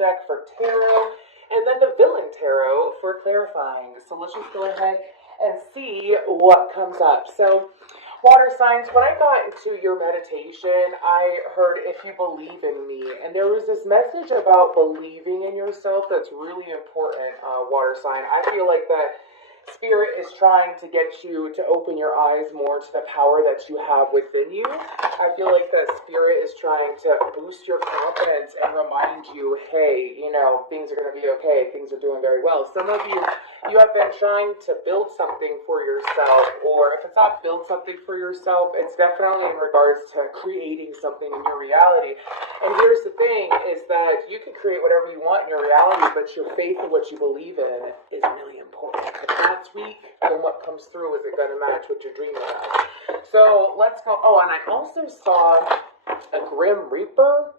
deck for tarot, and then the villain tarot for clarifying. So let's just go ahead and see what comes up. So water signs, when I got into your meditation, I heard if you believe in me. And there was this message about believing in yourself that's really important, water sign. I feel like that Spirit is trying to get you to open your eyes more to the power that you have within you. I feel like that Spirit is trying to boost your confidence and remind you, hey, you know, things are going to be okay. Things are doing very well. Some of you have been trying to build something for yourself, or if it's not build something for yourself, it's definitely in regards to creating something in your reality. And here's the thing, is that you can create whatever you want in your reality, but your faith in what you believe in is really important. If that's weak, then what comes through is it going to match what you're dreaming of. So let's go. Oh, and I also saw a Grim Reaper.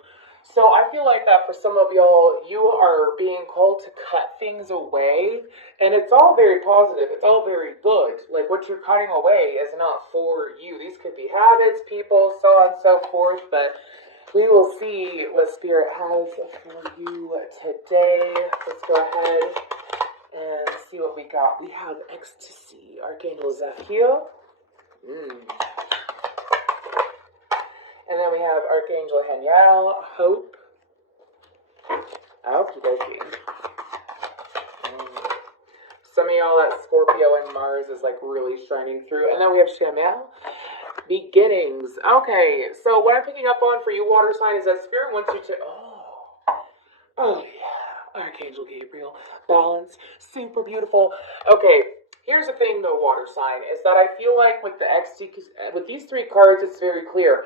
So I feel like that for some of y'all, you are being called to cut things away, and it's all very positive. It's all very good. Like what you're cutting away is not for you. These could be habits, people, so on and so forth, but we will see what Spirit has for you today. Let's go ahead and see what we got. We have Ecstasy, Archangel Zephyr. And then we have Archangel Haniel, Hope. Okie dokie. Some of y'all, that Scorpio and Mars is like really shining through. And then we have Shamiel, Beginnings. Okay, so what I'm picking up on for you, water sign, is that Spirit wants you to, oh yeah, Archangel Gabriel, balance, super beautiful. Okay, here's the thing though, water sign, is that I feel like with the ecstasy, with these three cards, it's very clear.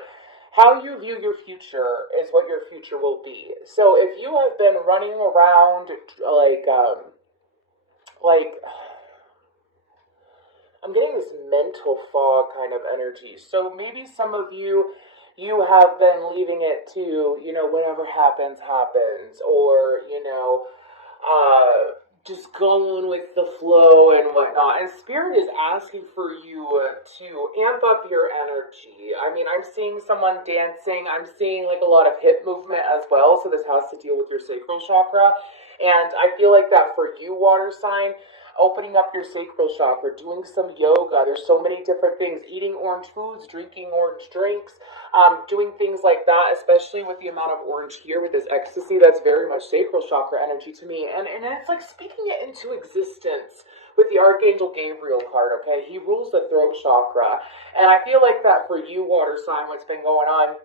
How you view your future is what your future will be. So if you have been running around like I'm getting this mental fog kind of energy. So maybe some of you have been leaving it to, you know, whatever happens, happens, or, you know, just going with the flow and whatnot. And Spirit is asking for you to amp up your energy. I mean, I'm seeing someone dancing. I'm seeing like a lot of hip movement as well. So this has to deal with your sacral chakra. And I feel like that for you, water sign, opening up your sacral chakra, doing some yoga. There's so many different things. Eating orange foods, drinking orange drinks, doing things like that, especially with the amount of orange here with this ecstasy. That's very much sacral chakra energy to me. And it's like speaking it into existence with the Archangel Gabriel card, okay? He rules the throat chakra. And I feel like that for you, water sign, what's been going on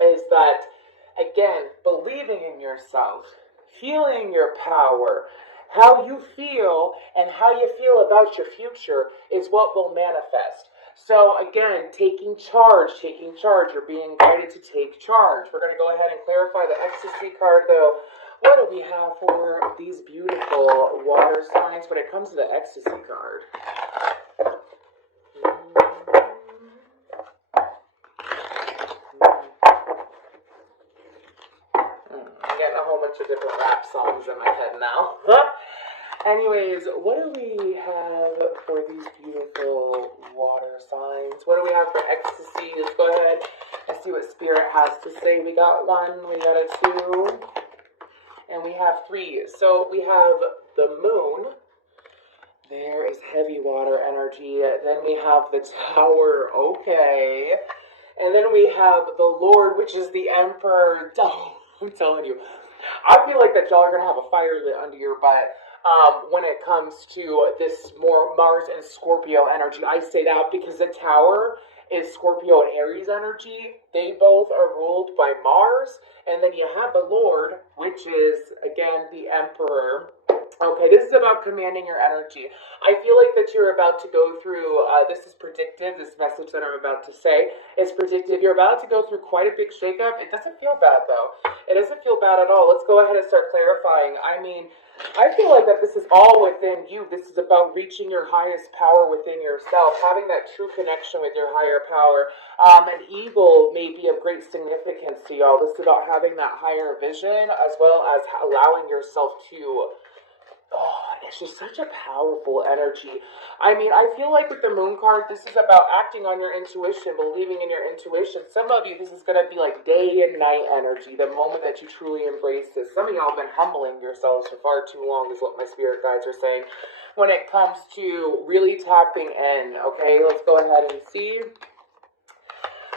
is that, again, believing in yourself, feeling your power, how you feel and how you feel about your future is what will manifest. So again, taking charge. You're being invited to take charge. We're going to go ahead and clarify the ecstasy card though. What do we have for these beautiful water signs when it comes to the ecstasy card? I'm getting a whole bunch of different rap songs in my head now. Anyways, what do we have for these beautiful water signs? What do we have for ecstasy? Let's go ahead and see what Spirit has to say. We got 1, we got a 2, and we have 3. So we have the moon. There is heavy water energy. Then we have the tower. Okay. And then we have the Lord, which is the Emperor. Oh, I'm telling you. I feel like that y'all are going to have a fire lit under your butt. When it comes to this more Mars and Scorpio energy. I say that because the tower is Scorpio and Aries energy. They both are ruled by Mars. And then you have the Lord, which is, again, the Emperor. Okay, this is about commanding your energy. I feel like that you're about to go through, this is predictive, this message that I'm about to say is predictive. You're about to go through quite a big shakeup. It doesn't feel bad, though. It doesn't feel bad at all. Let's go ahead and start clarifying. I mean, I feel like that this is all within you. This is about reaching your highest power within yourself, having that true connection with your higher power. An eagle may be of great significance to y'all. This is about having that higher vision as well as allowing yourself to Oh, it's just such a powerful energy. I mean, I feel like with the moon card, this is about acting on your intuition, believing in your intuition. Some of you, this is going to be like day and night energy, the moment that you truly embrace this. Some of y'all have been humbling yourselves for far too long, is what my spirit guides are saying. When it comes to really tapping in, okay, let's go ahead and see.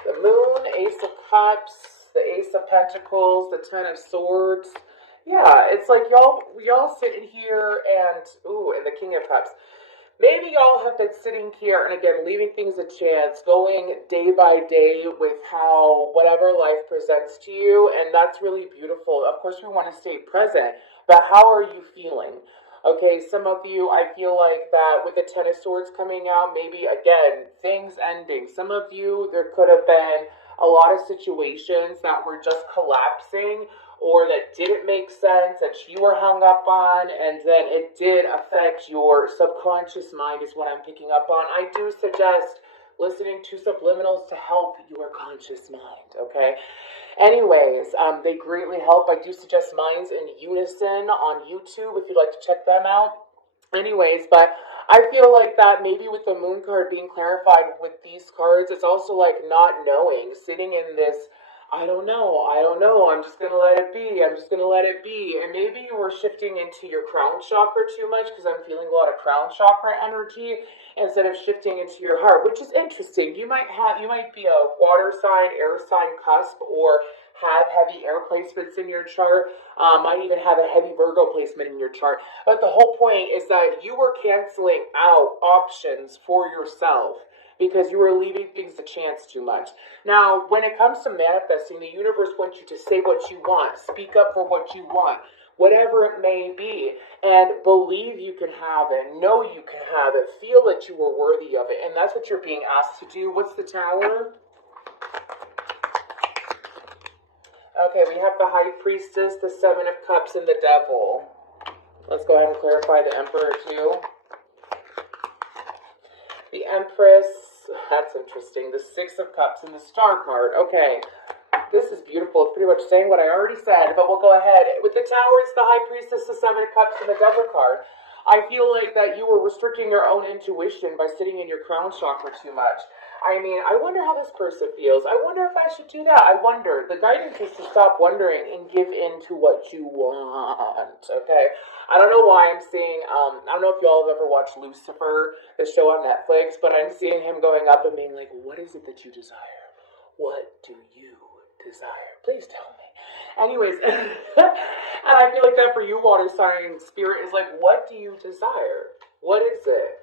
The moon, Ace of Cups, the Ace of Pentacles, the Ten of Swords. Yeah, it's like y'all sitting here and, ooh, and the King of Cups. Maybe y'all have been sitting here and again, leaving things a chance, going day by day with how whatever life presents to you, and that's really beautiful. Of course, we want to stay present, but how are you feeling? Okay, some of you, I feel like that with the Ten of Swords coming out, maybe again, things ending. Some of you, there could have been a lot of situations that were just collapsing or that didn't make sense, that you were hung up on, and then it did affect your subconscious mind is what I'm picking up on. I do suggest listening to subliminals to help your conscious mind, okay? Anyways, they greatly help. I do suggest Minds in Unison on YouTube if you'd like to check them out. Anyways, but I feel like that maybe with the moon card being clarified with these cards, it's also like not knowing, sitting in this, I don't know, I'm just going to let it be, I'm just going to let it be. And maybe you were shifting into your crown chakra too much because I'm feeling a lot of crown chakra energy instead of shifting into your heart, which is interesting. You might be a water sign, air sign cusp, or have heavy air placements in your chart, might even have a heavy Virgo placement in your chart. But the whole point is that you were canceling out options for yourself because you were leaving things to chance too much. Now, when it comes to manifesting, the universe wants you to say what you want, speak up for what you want, whatever it may be, and believe you can have it, know you can have it, feel that you are worthy of it, and that's what you're being asked to do. What's the Tower? Okay, we have the High Priestess, the Seven of Cups, and the Devil. Let's go ahead and clarify the Emperor too. The Empress, that's interesting. The Six of Cups and the Star card. Okay, this is beautiful. It's pretty much saying what I already said, but we'll go ahead. With the Tower, it's the High Priestess, the Seven of Cups, and the Devil card. I feel like that you were restricting your own intuition by sitting in your crown chakra too much. I mean, I wonder how this person feels. I wonder if I should do that. I wonder. The guidance is to stop wondering and give in to what you want, okay? I don't know why I'm seeing, I don't know if y'all have ever watched Lucifer, the show on Netflix, but I'm seeing him going up and being like, what is it that you desire? What do you desire? Please tell me. Anyways, and I feel like that for you, water sign spirit, is like, what do you desire? What is it?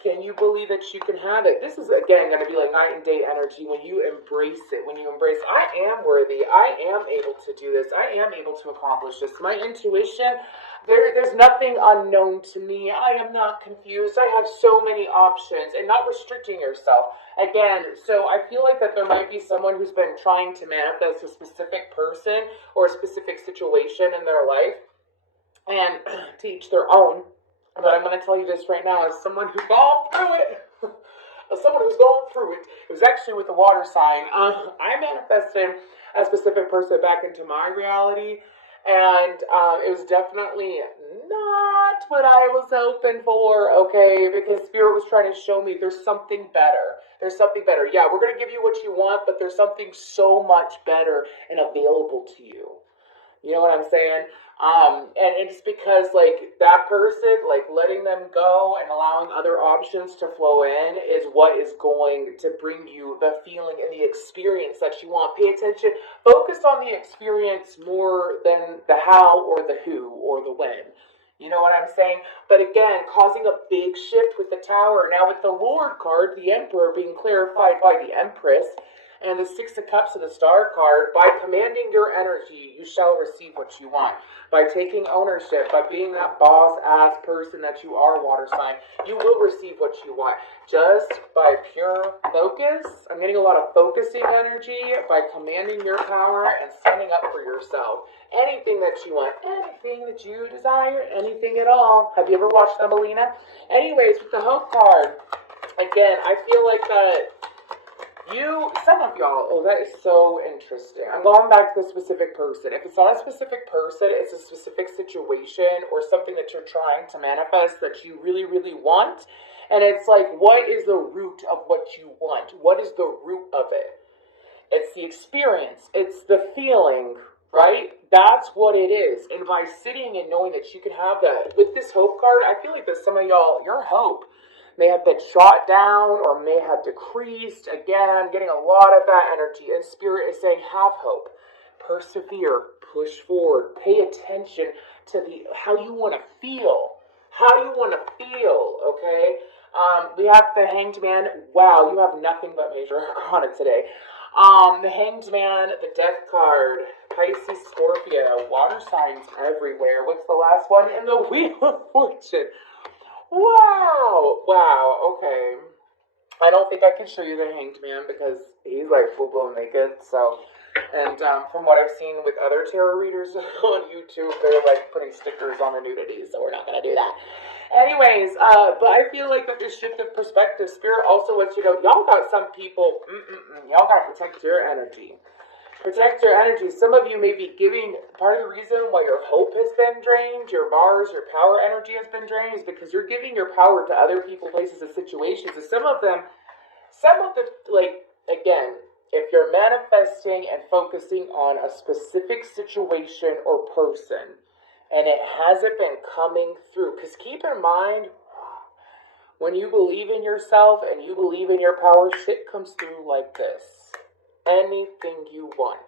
Can you believe that you can have it? This is, again, going to be like night and day energy when you embrace it. When you embrace, I am worthy. I am able to do this. I am able to accomplish this. My intuition, there's nothing unknown to me. I am not confused. I have so many options, and not restricting yourself. Again, so I feel like that there might be someone who's been trying to manifest a specific person or a specific situation in their life, and to each their own. But I'm going to tell you this right now as someone who's gone through it. As someone who's gone through it. It was actually with the water sign. I manifested a specific person back into my reality. And it was definitely not what I was hoping for, okay? Because Spirit was trying to show me there's something better. There's something better. Yeah, we're going to give you what you want, but there's something so much better and available to you. You know what I'm saying? And it's because, like, that person, like, letting them go and allowing other options to flow in is what is going to bring you the feeling and the experience that you want. Pay attention. Focus on the experience more than the how or the who or the when. You know what I'm saying? But again, causing a big shift with the Tower. Now, with the Lord card, the Emperor being clarified by the Empress, and the Six of Cups and the Star card, by commanding your energy, you shall receive what you want. By taking ownership, by being that boss-ass person that you are, water sign, you will receive what you want. Just by pure focus, I'm getting a lot of focusing energy, by commanding your power and standing up for yourself. Anything that you want, anything that you desire, anything at all. Have you ever watched Thumbelina? Anyways, with the Hope card, again, I feel like that some of y'all, oh, that is so interesting. I'm going back to the specific person. If it's not a specific person, it's a specific situation or something that you're trying to manifest that you really, really want. And it's like, what is the root of what you want? What is the root of it? It's the experience. It's the feeling, right? That's what it is. And by sitting and knowing that you can have that, with this hope card, I feel like that some of y'all, your hope may have been shot down or may have decreased. Again, I'm getting a lot of that energy. And Spirit is saying, have hope. Persevere. Push forward. Pay attention to how you want to feel. How you want to feel, okay? We have the Hanged Man. Wow, you have nothing but major arcana today. The Hanged Man, the Death card, Pisces, Scorpio, water signs everywhere. What's the last one? And the Wheel of Fortune. Wow, okay. I don't think I can show you the Hanged Man because he's like full-blown naked, so... And from what I've seen with other tarot readers on YouTube, they're like putting stickers on the nudity, so we're not going to do that. Anyways, but I feel like that this shift of perspective, Spirit also lets you know, y'all got some people, y'all got to protect your energy. Protect your energy. Some of you may be giving, part of the reason why your hope has been drained, your Mars, your power energy has been drained, is because you're giving your power to other people, places, and situations. And some of the, like, again, if you're manifesting and focusing on a specific situation or person, and it hasn't been coming through, because keep in mind, when you believe in yourself and you believe in your power, shit comes through like this. Anything you want.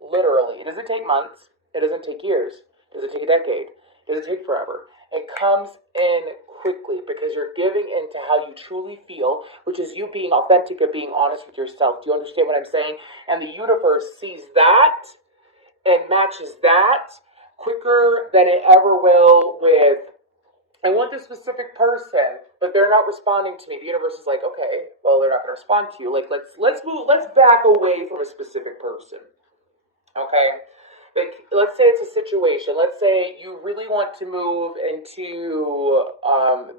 Literally. It doesn't take months. It doesn't take years. It doesn't take a decade. It doesn't take forever. It comes in quickly because you're giving into how you truly feel, which is you being authentic and being honest with yourself. Do you understand what I'm saying? And the universe sees that and matches that quicker than it ever will with, I want this specific person, but they're not responding to me. The universe is like, okay, well, they're not going to respond to you. Like, let's back away from a specific person. Okay? Like, let's say it's a situation. Let's say you really want to move into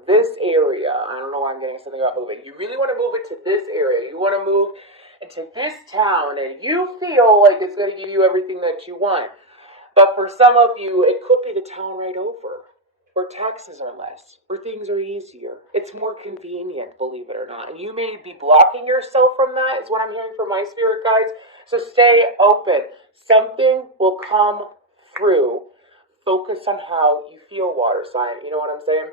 this area. I don't know why I'm getting something about moving. You really want to move into this area. You want to move into this town, and you feel like it's going to give you everything that you want. But for some of you, it could be the town right over, where taxes are less, where things are easier. It's more convenient, believe it or not. And you may be blocking yourself from that, is what I'm hearing from my spirit guides. So stay open. Something will come through. Focus on how you feel, water sign. You know what I'm saying?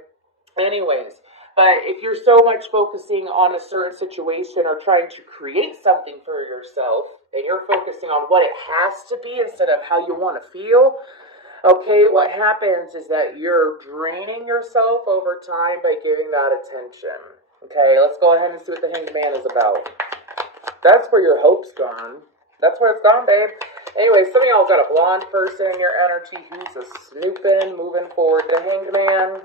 Anyways, but if you're so much focusing on a certain situation or trying to create something for yourself, and you're focusing on what it has to be instead of how you want to feel, okay, what happens is that you're draining yourself over time by giving that attention. Okay, let's go ahead and see what the Hanged Man is about. That's where your hope's gone. That's where it's gone, babe. Anyway, some of y'all got a blonde person in your energy who's a snooping, moving forward. The Hanged Man,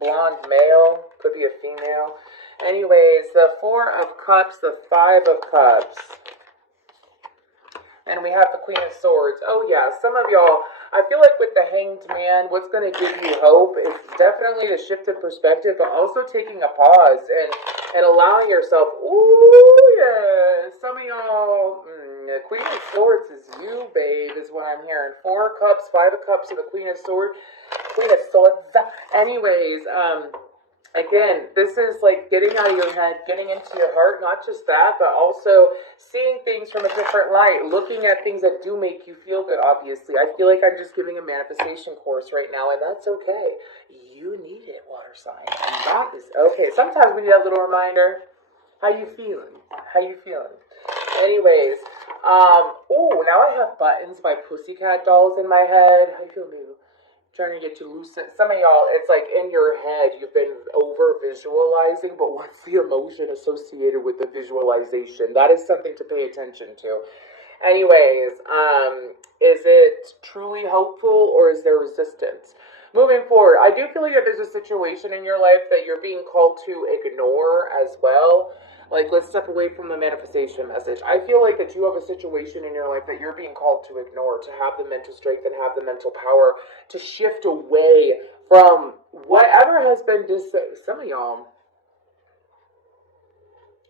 blonde male, could be a female. Anyways, the Four of Cups, the Five of Cups. And we have the Queen of Swords. Oh yeah, some of y'all, I feel like with the Hanged Man, what's going to give you hope is definitely a shift in perspective, but also taking a pause and allowing yourself, ooh yeah, some of y'all, the Queen of Swords is you, babe, is what I'm hearing. Four Cups, Five of Cups, and the Queen of Swords. Queen of Swords. Anyways, again, this is like getting out of your head, getting into your heart, not just that, but also seeing things from a different light, looking at things that do make you feel good, obviously. I feel like I'm just giving a manifestation course right now, and that's okay. You need it, water sign. And that is okay. Sometimes we need that little reminder. How you feeling? How you feeling? Anyways, now I have Buttons by Pussycat Dolls in my head. How you feeling, baby? Trying to get you lucid. Some of y'all, it's like in your head, you've been over visualizing, but what's the emotion associated with the visualization? That is something to pay attention to. Anyways, is it truly hopeful or is there resistance? Moving forward, I do feel like that there's a situation in your life that you're being called to ignore as well. Like, let's step away from the manifestation message. I feel like that you have a situation in your life that you're being called to ignore, to have the mental strength and have the mental power to shift away from whatever has been some of y'all.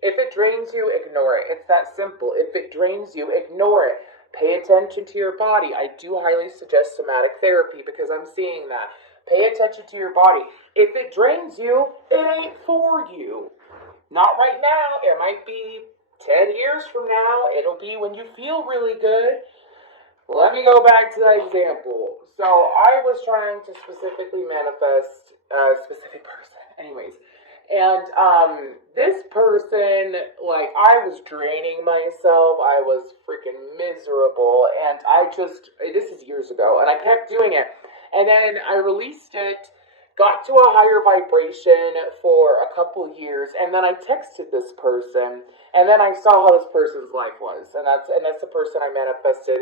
If it drains you, ignore it. It's that simple. If it drains you, ignore it. Pay attention to your body. I do highly suggest somatic therapy because I'm seeing that. Pay attention to your body. If it drains you, it ain't for you. Not right now. It might be 10 years from now. It'll be when you feel really good. Let me go back to that example. So I was trying to specifically manifest a specific person. Anyways. And this person, like, I was draining myself. I was freaking miserable. And this is years ago, and I kept doing it. And then I released it, got to a higher vibration for a couple years, and then I texted this person, and then I saw how this person's life was, and that's the person I manifested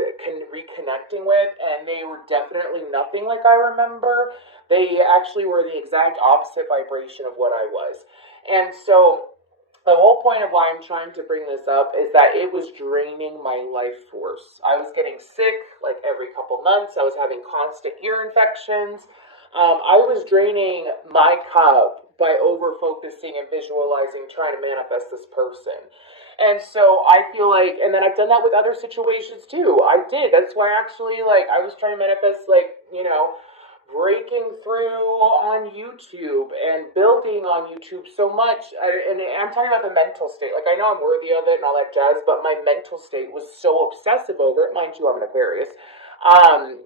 reconnecting with, and they were definitely nothing like I remember. They actually were the exact opposite vibration of what I was, and so the whole point of why I'm trying to bring this up is that it was draining my life force. I was getting sick like every couple months. I was having constant ear infections. I was draining my cup by over-focusing and visualizing, trying to manifest this person. And so I feel like, and then I've done that with other situations too. I did. That's why actually, like, I was trying to manifest, like, breaking through on YouTube and building on YouTube so much. And I'm talking about the mental state. Like, I know I'm worthy of it and all that jazz, but my mental state was so obsessive over it. Mind you, I'm an Aquarius.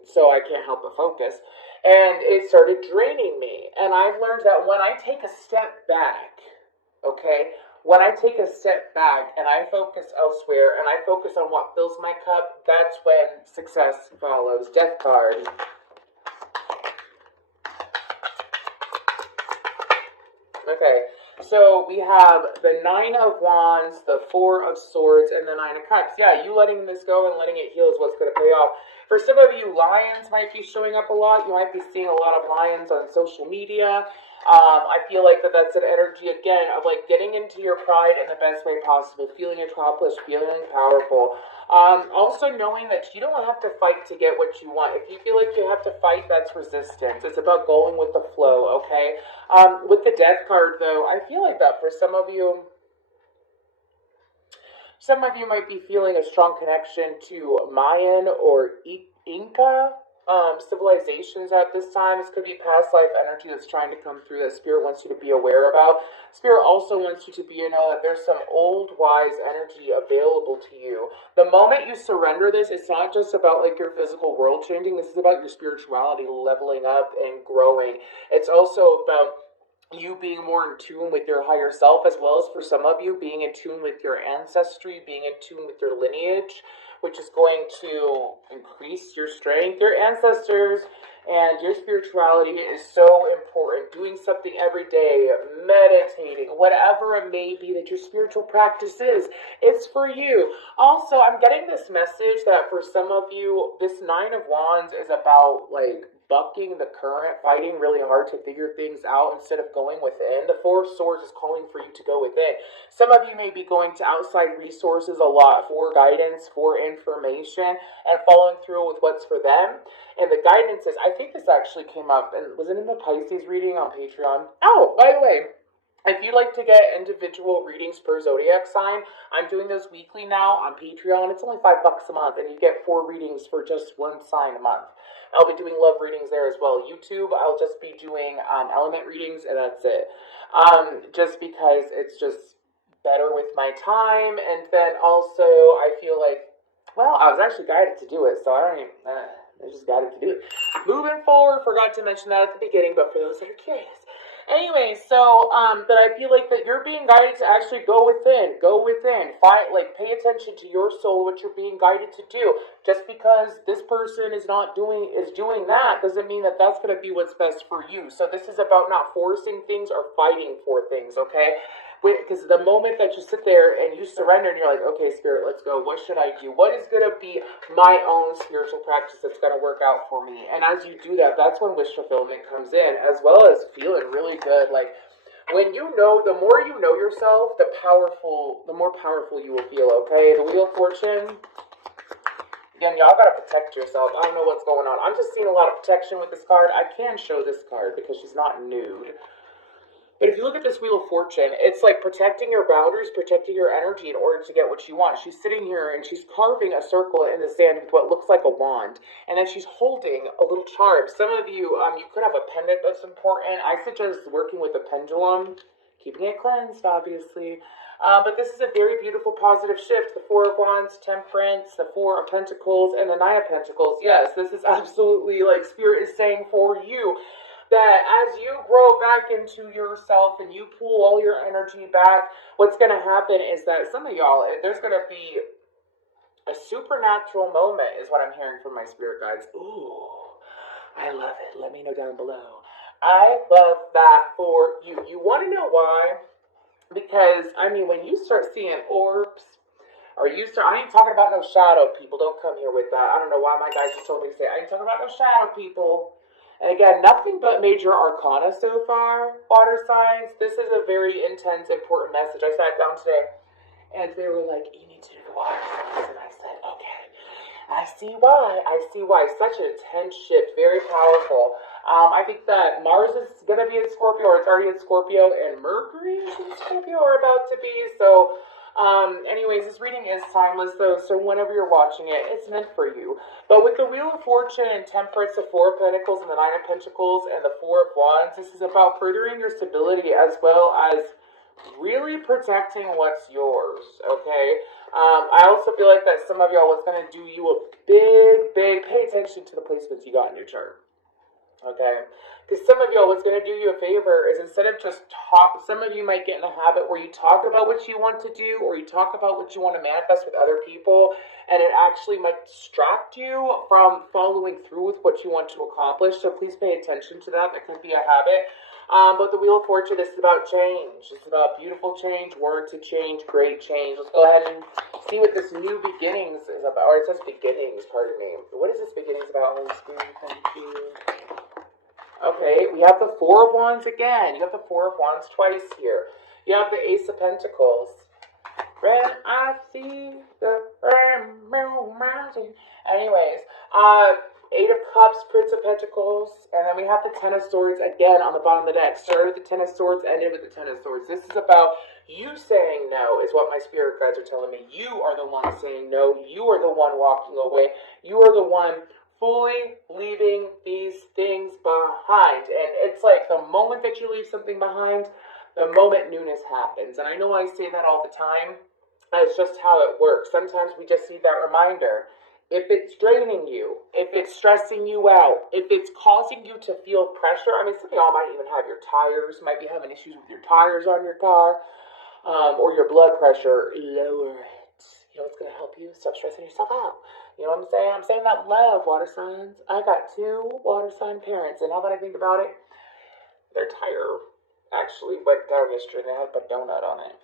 So I can't help but focus. And it started draining me. And I've learned that when I take a step back, okay, when I take a step back and I focus elsewhere and I focus on what fills my cup, that's when success follows. Death card. Okay, so we have the Nine of Wands, the Four of Swords, and the Nine of Cups. Yeah, you letting this go and letting it heal is what's going to pay off. For some of you, lions might be showing up a lot. You might be seeing a lot of lions on social media. I feel like that's an energy, again, of like getting into your pride in the best way possible, feeling accomplished, feeling powerful. Also knowing that you don't have to fight to get what you want. If you feel like you have to fight, that's resistance. It's about going with the flow, okay? With the Death card, though, I feel like that for some of you might be feeling a strong connection to Mayan or Inca civilizations at this time. This could be past life energy that's trying to come through that Spirit wants you to be aware about. Spirit also wants you to know that there's some old wise energy available to you. The moment you surrender this, it's not just about like your physical world changing. This is about your spirituality leveling up and growing. It's also about you being more in tune with your higher self, as well as for some of you being in tune with your ancestry, being in tune with your lineage, which is going to increase your strength. Your ancestors and your spirituality is so important. Doing something every day, meditating, whatever it may be that your spiritual practice is, it's for you. Also, I'm getting this message that for some of you, this Nine of Wands is about like bucking the current, fighting really hard to figure things out instead of going within. The Four of Swords is calling for you to go within. Some of you may be going to outside resources a lot for guidance, for information, and following through with what's for them. And the guidance is, I think this actually came up, and was it in the Pisces reading on Patreon? Oh, by the way, if you'd like to get individual readings per zodiac sign, I'm doing those weekly now on Patreon. It's only $5 a month, and you get 4 readings for just 1 sign a month. I'll be doing love readings there as well. YouTube, I'll just be doing element readings, and that's it. Just because it's just better with my time, and then also I feel like, well, I was actually guided to do it, so I just guided to do it. Moving forward, forgot to mention that at the beginning, but for those that are curious. Anyway, so, but I feel like that you're being guided to actually go within, fight, like, pay attention to your soul, what you're being guided to do. Just because this person is doing that, doesn't mean that that's going to be what's best for you. So this is about not forcing things or fighting for things, okay? Because the moment that you sit there and you surrender and you're like, okay, Spirit, let's go. What should I do? What is going to be my own spiritual practice that's going to work out for me? And as you do that, that's when wish fulfillment comes in, as well as feeling really good. Like, when you know, the more you know yourself, the more powerful you will feel, okay? The Wheel of Fortune. Again, y'all gotta protect yourself. I don't know what's going on. I'm just seeing a lot of protection with this card. I can show this card because she's not nude. But if you look at this Wheel of Fortune. It's like protecting your boundaries, protecting your energy in order to get what you want. She's sitting here and she's carving a circle in the sand with what looks like a wand. And then she's holding a little charm. Some of you, you could have a pendant that's important. I suggest working with a pendulum, keeping it cleansed, obviously. But this is a very beautiful positive shift. The Four of Wands, Temperance, the Four of Pentacles, and the Nine of Pentacles. Yes, this is absolutely like Spirit is saying for you that as you grow back into yourself and you pull all your energy back, what's going to happen is that some of y'all, there's going to be a supernatural moment is what I'm hearing from my spirit guides. Ooh, I love it. Let me know down below. I love that for you. You want to know why? Because, I mean, when you start seeing orbs, or I ain't talking about no shadow people. Don't come here with that. I don't know why my guys just told me to say, I ain't talking about no shadow people. And again, nothing but major arcana so far, water signs. This is a very intense, important message. I sat down today, and they were like, you need to do the water signs. And I said, okay, I see why. I see why. Such an intense shift, very powerful. I think that Mars is going to be in Scorpio, or it's already in Scorpio, and Mercury is in Scorpio, or about to be. So, anyways, this reading is timeless, though, so whenever you're watching it, it's meant for you. But with the Wheel of Fortune and Temperance, the Four of Pentacles and the Nine of Pentacles and the Four of Wands, this is about furthering your stability as well as really protecting what's yours, okay? I also feel like that some of y'all, what's going to do you a big, pay attention to the placements you got in your chart. Okay, because some of y'all, what's going to do you a favor is instead of just talk, some of you might get in a habit where you talk about what you want to do or you talk about what you want to manifest with other people, and it actually might distract you from following through with what you want to accomplish. So please pay attention to that. That could be a habit. But the Wheel of Fortune, this is about change. It's about beautiful change, warranted change, great change. Let's go ahead and see what this new beginnings is about. Or it says beginnings, pardon me. What is this beginnings about, Holy Spirit? Thank you. Okay, we have the Four of Wands again. You have the Four of Wands twice here. You have the Ace of Pentacles. When I see the rainbow mountain. Anyways, Eight of Cups, Prince of Pentacles, and then we have the Ten of Swords again on the bottom of the deck. Started with the Ten of Swords, ended with the Ten of Swords. This is about you saying no, is what my spirit guides are telling me. You are the one saying no. You are the one walking away. You are the one fully leaving these things behind. And it's like the moment that you leave something behind, the moment newness happens. And I know I say that all the time. It's just how it works. Sometimes we just need that reminder. If it's draining you, if it's stressing you out, if it's causing you to feel pressure, I mean, some of y'all might even have your tires, might be having issues with your tires on your car, or your blood pressure, lower it. You know what's going to help you? Stop stressing yourself out. You know what I'm saying? I'm saying that love, water signs. I got 2 water sign parents, and now that I think about it, their tire actually went down yesterday. They had a donut on it.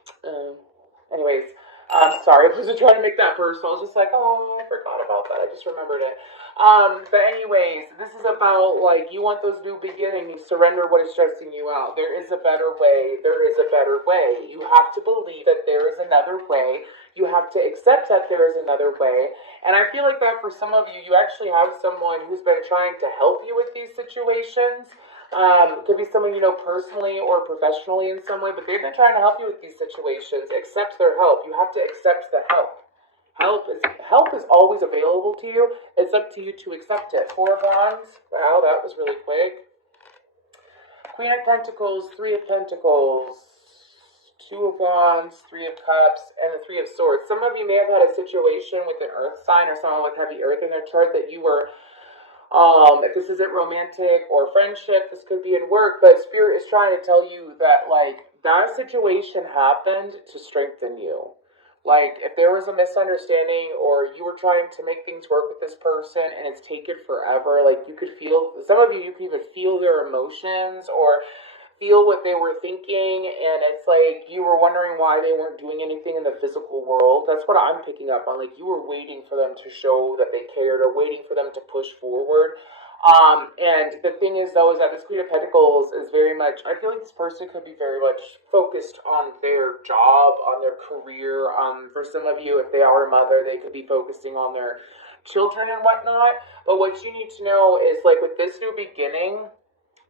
Anyways, I'm sorry. I wasn't trying to make that personal. I was just like, oh, I forgot about that. I just remembered it. But anyways, this is about, like, you want those new beginnings. Surrender what is stressing you out. There is a better way. There is a better way. You have to believe that there is another way. You have to accept that there is another way. And I feel like that for some of you, you actually have someone who's been trying to help you with these situations. It could be someone you know personally or professionally in some way, but they've been trying to help you with these situations. Accept their help. You have to accept the help. Help is always available to you. It's up to you to accept it. 4 of Wands. Wow, that was really quick. Queen of Pentacles, 3 of Pentacles, 2 of Wands, 3 of Cups, and the 3 of Swords. Some of you may have had a situation with an earth sign or someone with heavy earth in their chart that you were, if this isn't romantic or friendship, this could be in work, but Spirit is trying to tell you that, like, that situation happened to strengthen you. Like, if there was a misunderstanding or you were trying to make things work with this person and it's taken forever, like, you could feel, some of you can even feel their emotions or feel what they were thinking, and it's like you were wondering why they weren't doing anything in the physical world. That's what I'm picking up on. Like, you were waiting for them to show that they cared or waiting for them to push forward. And the thing is, though, is that this Queen of Pentacles is very much, I feel like this person could be very much focused on their job, on their career. For some of you, if they are a mother, they could be focusing on their children and whatnot. But what you need to know is, like, with this new beginning,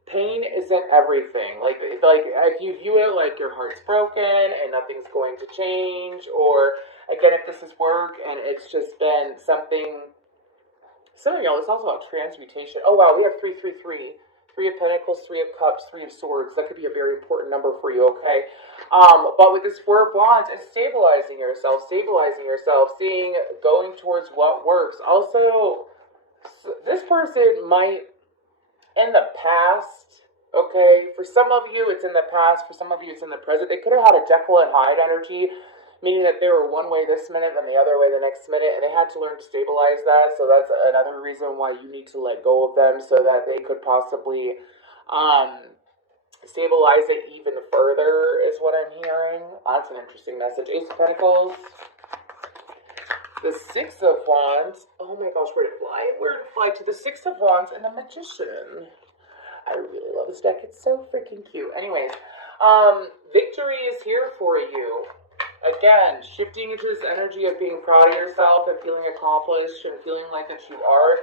pain isn't everything. Like if you view it like your heart's broken and nothing's going to change, or again, if this is work and it's just been something. Some of y'all, it's also about transmutation. Oh wow, we have 333. Three of Pentacles, Three of Cups, Three of Swords. That could be a very important number for you, okay? But with this Four of Wands, it's stabilizing yourself, seeing, going towards what works. Also, this person might, in the past, okay, for some of you, it's in the past, for some of you, it's in the present. They could have had a Jekyll and Hyde energy, meaning that they were one way this minute and the other way the next minute, and they had to learn to stabilize that. So that's another reason why you need to let go of them, so that they could possibly stabilize it even further, is what I'm hearing. That's an interesting message. Ace of Pentacles, the Six of Wands. Oh my gosh, where'd it fly? Where'd it fly to? The Six of Wands and the Magician. I really love this deck. It's so freaking cute. Anyways, victory is here for you. Again, shifting into this energy of being proud of yourself and feeling accomplished and feeling like that you are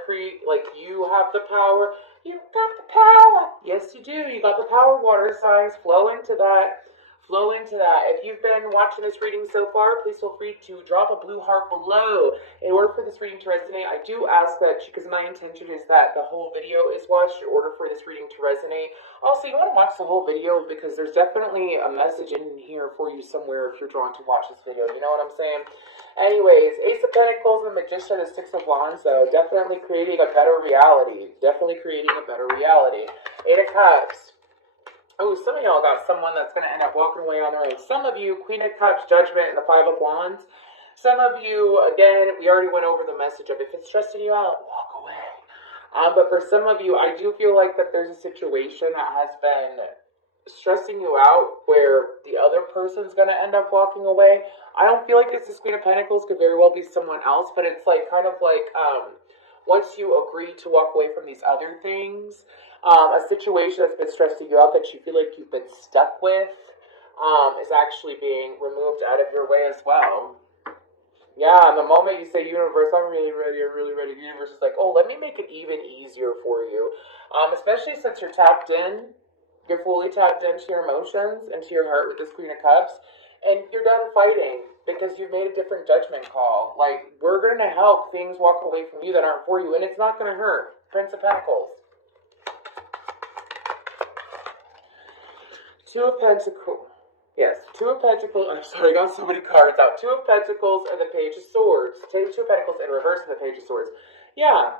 like you have the power. You got the power. Yes, you do. You got the power, water signs. Flow into that. Flow into that. If you've been watching this reading so far, please feel free to drop a blue heart below. In order for this reading to resonate, I do ask that, because my intention is that the whole video is watched in order for this reading to resonate. Also, you want to watch the whole video because there's definitely a message in here for you somewhere if you're drawn to watch this video. You know what I'm saying? Anyways, Ace of Pentacles and the Magician, the Six of Wands, though, definitely creating a better reality. Definitely creating a better reality. Eight of Cups. Oh, some of y'all got someone that's going to end up walking away on their own. Some of you, Queen of Cups, Judgment, and the Five of Wands. Some of you, again, we already went over the message of if it's stressing you out, walk away. But for some of you, I do feel like that there's a situation that has been stressing you out where the other person's going to end up walking away. I don't feel like it's this Queen of Pentacles. Could very well be someone else, but it's like kind of like once you agree to walk away from these other things, a situation that's been stressing you out that you feel like you've been stuck with is actually being removed out of your way as well. Yeah, and the moment you say, universe, I'm really ready, the universe is like, oh, let me make it even easier for you. Especially since you're tapped in, you're fully tapped into your emotions, into your heart with this Queen of Cups, and you're done fighting because you've made a different judgment call. Like, we're going to help things walk away from you that aren't for you, and it's not going to hurt. Prince of Pentacles. Two of Pentacles. Yes, Two of Pentacles. I'm sorry, I got so many cards out. Two of Pentacles and the Page of Swords. Two of Pentacles in reverse and the Page of Swords. Yeah.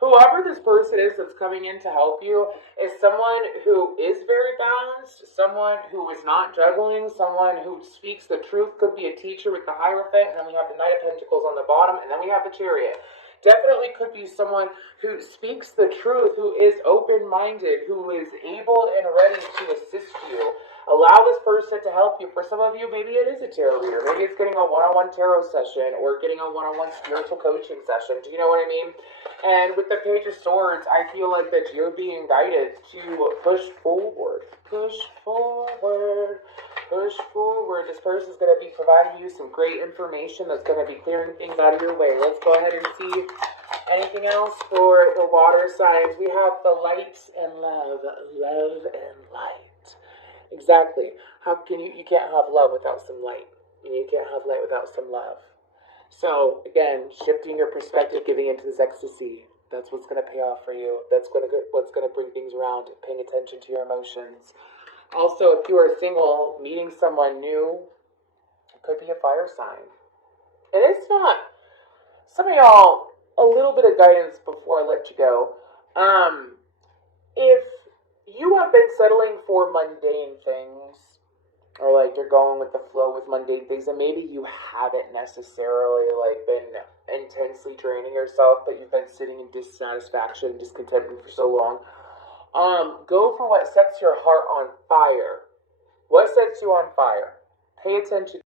Whoever this person is that's coming in to help you is someone who is very balanced, someone who is not juggling, someone who speaks the truth. Could be a teacher with the Hierophant, and then we have the Knight of Pentacles on the bottom, and then we have the Chariot. Definitely could be someone who speaks the truth, who is open-minded, who is able and ready to assist you. Allow this person to help you. For some of you, maybe it is a tarot reader. Maybe it's getting a one-on-one tarot session or getting a one-on-one spiritual coaching session. Do you know what I mean? And with the Page of Swords, I feel like that you're being guided to push forward. Push forward. Push forward. This person's going to be providing you some great information that's going to be clearing things out of your way. Let's go ahead and see anything else for the water signs. We have the light and love. Love and light. Exactly. How can you can't have love without some light. You can't have light without some love. So, again, shifting your perspective, giving into this ecstasy, that's what's going to pay off for you. That's what's going to bring things around, paying attention to your emotions. Also, if you are single, meeting someone new, it could be a fire sign. And it's not, some of y'all, a little bit of guidance before I let you go. If you have been settling for mundane things, or like you're going with the flow with mundane things, and maybe you haven't necessarily like been intensely draining yourself, but you've been sitting in dissatisfaction and discontentment for so long, go for what sets your heart on fire. What sets you on fire? Pay attention.